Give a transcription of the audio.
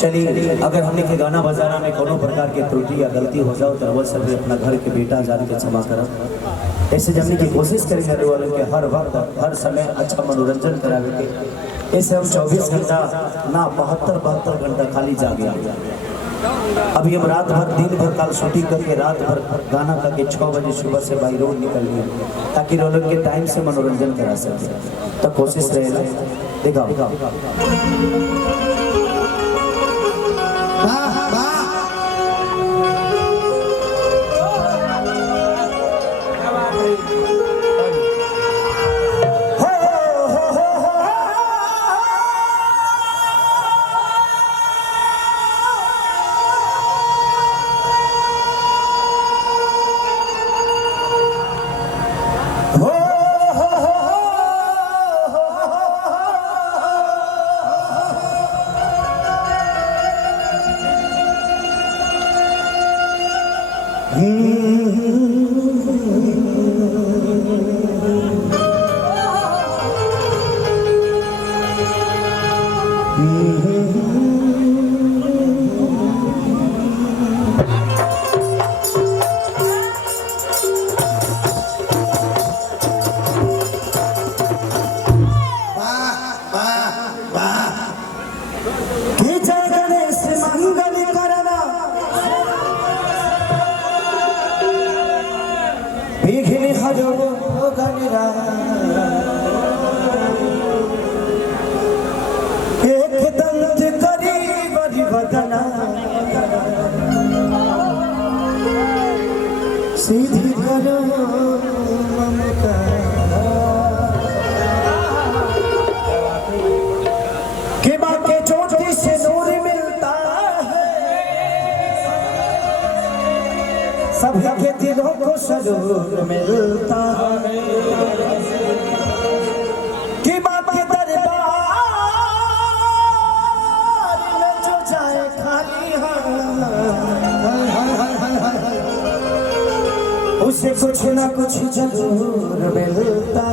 चलिए, अगर हमने के गाना बजाना में कोनो प्रकार के त्रुटि या गलती हो जाओ तो वो सब अपना घर के बेटा जान के क्षमा करब। ऐसे जमने की कोशिश करेंगे वालों के हर वक्त हर समय अच्छा मनोरंजन करावे के। ऐसे हम 24 घंटा ना 72 घंटा खाली जागे। अभी हम रात भर दिन भर काल शूटिंग करके रात भर गाना करके 6 बजे सुबह से बाई रोड निकल गए ताकि लोग के टाइम से मनोरंजन करा सके। तो कोशिश रहेगा दिखाओ। सीधी करो के बाके चोटी से नूर मिलता है, सबके दिलों को सरूर मिलता है। कि बाके दरबार में जो जाए खाली उसे कुछ ना कुछ जरूर मिलता।